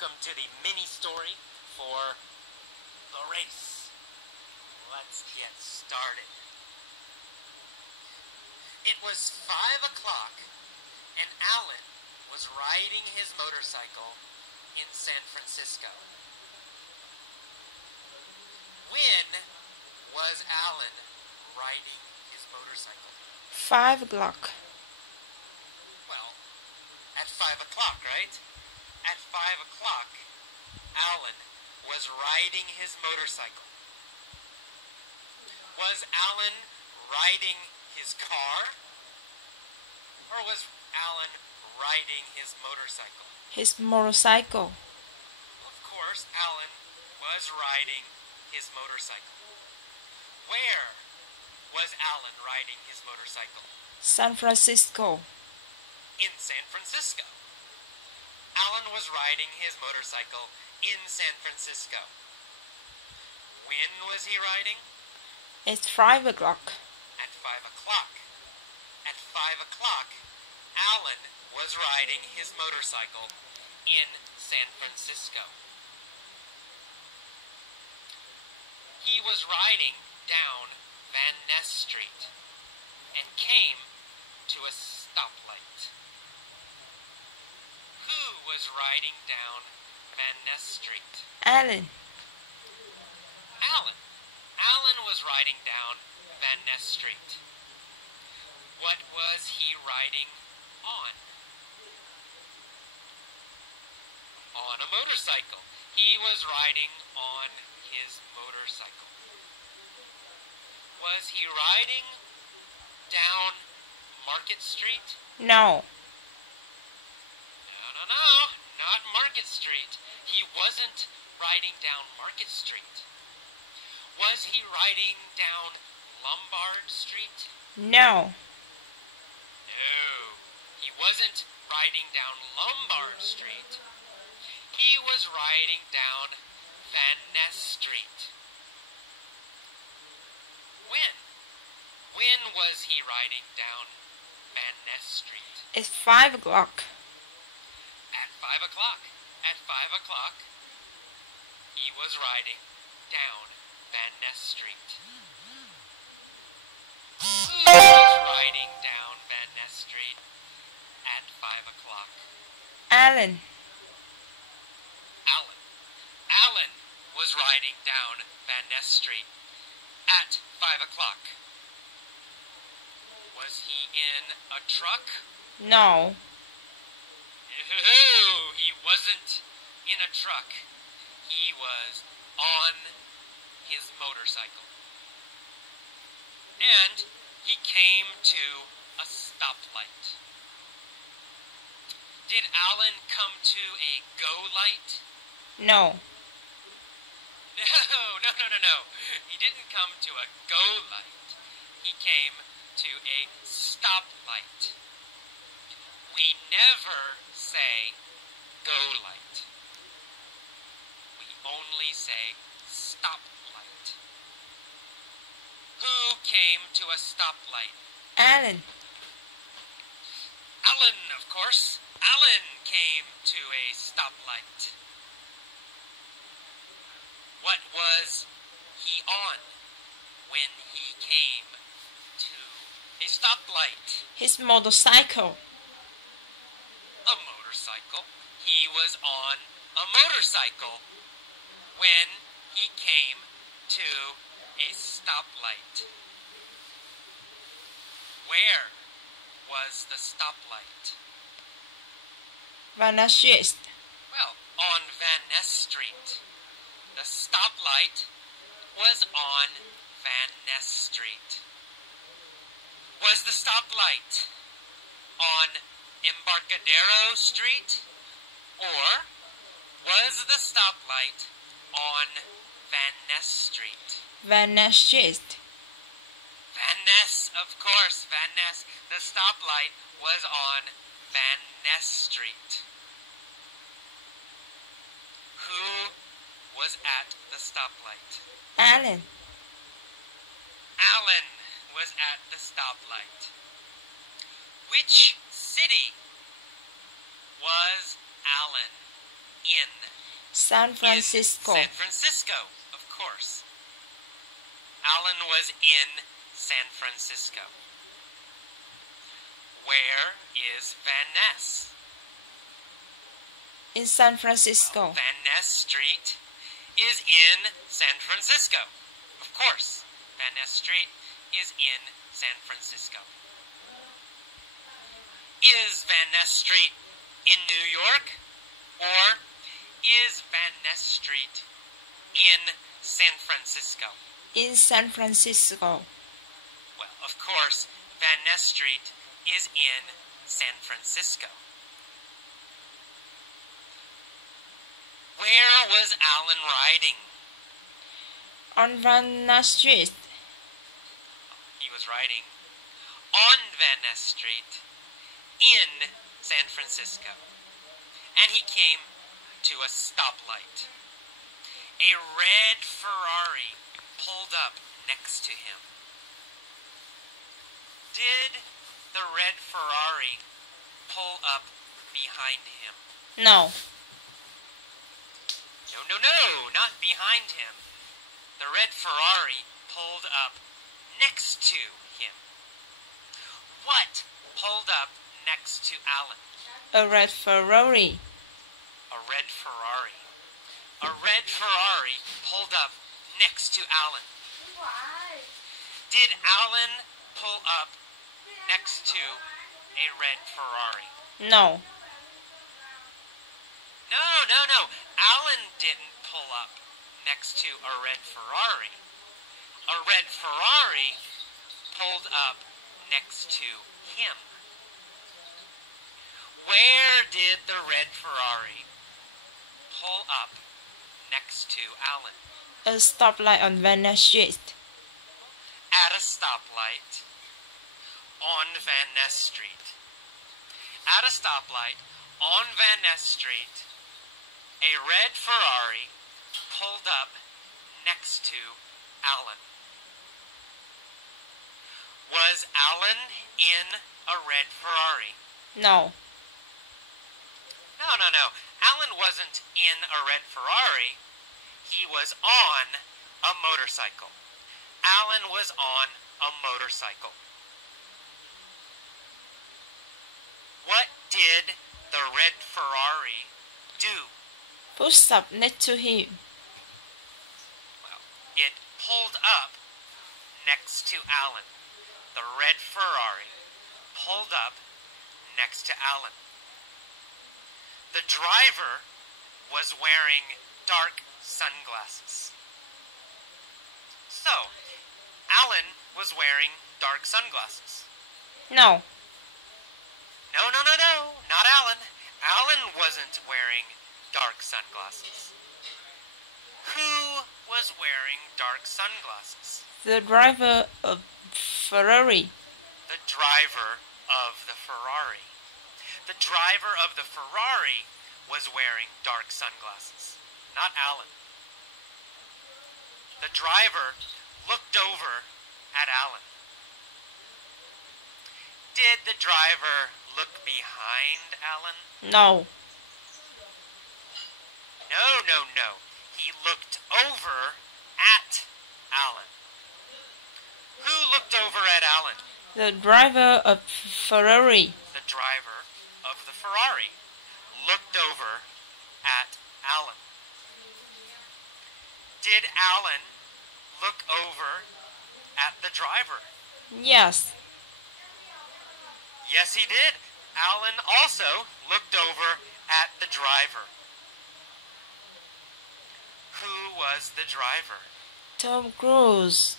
welcome to the mini story for the race. Let's get started. It was 5 o'clock and Alan was riding his motorcycle in San Francisco. When was Alan riding his motorcycle? 5 o'clock. Well, at 5 o'clock, right? At 5 o'clock, Alan was riding his motorcycle. Was Alan riding his car? Or was Alan riding his motorcycle? His motorcycle. Of course, Alan was riding his motorcycle. Where was Alan riding his motorcycle? San Francisco. In San Francisco. Alan was riding his motorcycle in San Francisco. When was he riding? It's 5 o'clock. At 5 o'clock. At 5 o'clock, Alan was riding his motorcycle in San Francisco. He was riding down Van Ness Street and came to a stoplight. Who was riding down Van Ness Street? Alan. Alan. Alan was riding down Van Ness Street. What was he riding on? On a motorcycle. He was riding on his motorcycle. Was he riding down Market Street? No. No, not Market Street. He wasn't riding down Market Street. Was he riding down Lombard Street? No. No, he wasn't riding down Lombard Street. He was riding down Van Ness Street. When? When was he riding down Van Ness Street? It's 5 o'clock. At 5 o'clock. At 5 o'clock, he was riding down Van Ness Street. Who was riding down Van Ness Street at 5 o'clock? Alan. Alan. Alan was riding down Van Ness Street at 5 o'clock. Was he in a truck? No. No, he wasn't in a truck. He was on his motorcycle. And he came to a stoplight. Did Alan come to a go light? No. No. He didn't come to a go light. He came to a stoplight. We never say go light. We only say stoplight. Who came to a stoplight? Alan. Alan, of course. Alan came to a stoplight. What was he on when he came to a stoplight? His motorcycle. A motorcycle. He was on a motorcycle when he came to a stoplight. Where was the stoplight? Van Ness Street. Well, on Van Ness Street. The stoplight was on Van Ness Street. Was the stoplight on Embarcadero Street? Or was the stoplight on Van Ness Street? Van Ness Street. Van Ness, of course, Van Ness. The stoplight was on Van Ness Street. Who was at the stoplight? Alan. Alan was at the stoplight. Which city was Alan in San Francisco. San Francisco, of course. Alan was in San Francisco. Where is Van Ness? In San Francisco. Van Ness Street is in San Francisco. Of course, Van Ness Street is in San Francisco. Is Van Ness Street in New York? Or is Van Ness Street in San Francisco? In San Francisco. Well, of course, Van Ness Street is in San Francisco. Where was Alan riding? On Van Ness Street. He was riding on Van Ness Street in San Francisco. And he came to a stoplight. A red Ferrari pulled up next to him. Did the red Ferrari pull up behind him? No. No, not behind him. The red Ferrari pulled up next to him. What pulled up next to Alan? A red Ferrari. A red Ferrari. A red Ferrari pulled up next to Alan. Did Alan pull up next to a red Ferrari? No. No. Alan didn't pull up next to a red Ferrari. A red Ferrari pulled up next to him. Where did the red Ferrari pull up next to Alan? A stoplight on Van Ness Street. At a stoplight on Van Ness Street. At a stoplight on Van Ness Street, a red Ferrari pulled up next to Alan. Was Alan in a red Ferrari? No. No. Alan wasn't in a red Ferrari. He was on a motorcycle. Alan was on a motorcycle. What did the red Ferrari do? Push up next to him. Well, it pulled up next to Alan. The red Ferrari pulled up next to Alan. The driver was wearing dark sunglasses. So, Alan was wearing dark sunglasses. No. No, not Alan. Alan wasn't wearing dark sunglasses. Who was wearing dark sunglasses? The driver of Ferrari. The driver of the Ferrari. The driver of the Ferrari was wearing dark sunglasses, not Alan. The driver looked over at Alan. Did the driver look behind Alan? No. No. He looked over at Alan. Who looked over at Alan? The driver of Ferrari. The driver of the Ferrari looked over at Alan. Did Alan look over at the driver? Yes. Yes, he did. Alan also looked over at the driver. Who was the driver? Tom Cruise.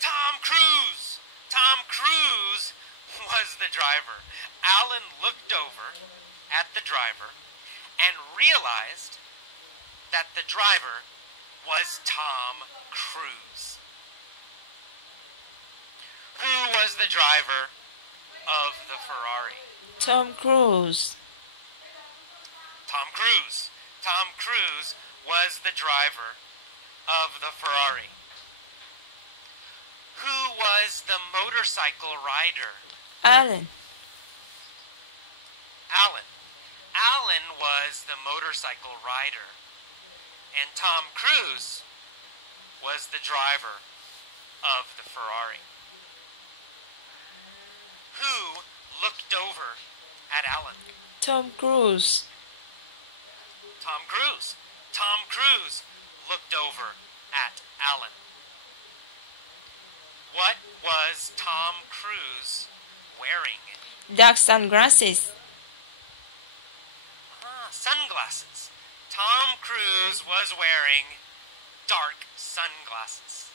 Tom Cruise! Tom Cruise was the driver. Alan looked over at the driver and realized that the driver was Tom Cruise. Who was the driver of the Ferrari? Tom Cruise. Tom Cruise. Tom Cruise was the driver of the Ferrari. Who was the motorcycle rider? Alan. Alan. Alan was the motorcycle rider, and Tom Cruise was the driver of the Ferrari. Who looked over at Alan? Tom Cruise. Tom Cruise. Tom Cruise looked over at Alan. What was Tom Cruise wearing? Dark sunglasses. Sunglasses. Tom Cruise was wearing dark sunglasses.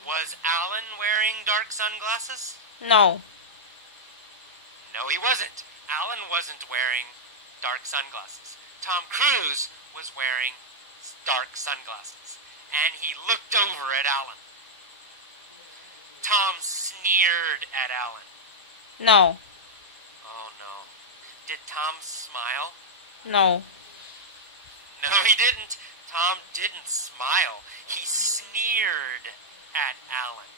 Was Alan wearing dark sunglasses? No. No, he wasn't. Alan wasn't wearing dark sunglasses. Tom Cruise was wearing dark sunglasses, and he looked over at Alan. Tom sneered at Alan. No. Oh no. Did Tom smile? No. No, he didn't. Tom didn't smile. He sneered at Alan.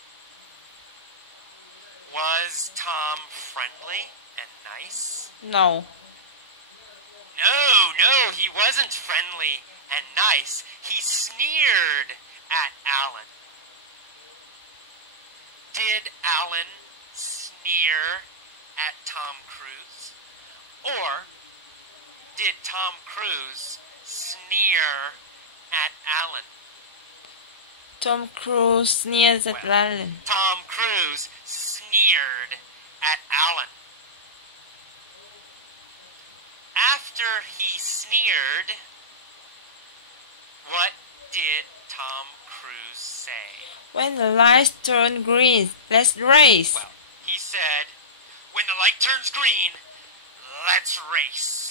Was Tom friendly and nice? No. No, he wasn't friendly and nice. He sneered at Alan. Did Alan sneer at Tom Cruise? Or did Tom Cruise sneer at Alan? Tom Cruise sneers at Alan. Tom Cruise sneered at Alan. After he sneered, what did Tom Cruise say? When the lights turn green, let's race. Well, he said, when the light turns green, let's race.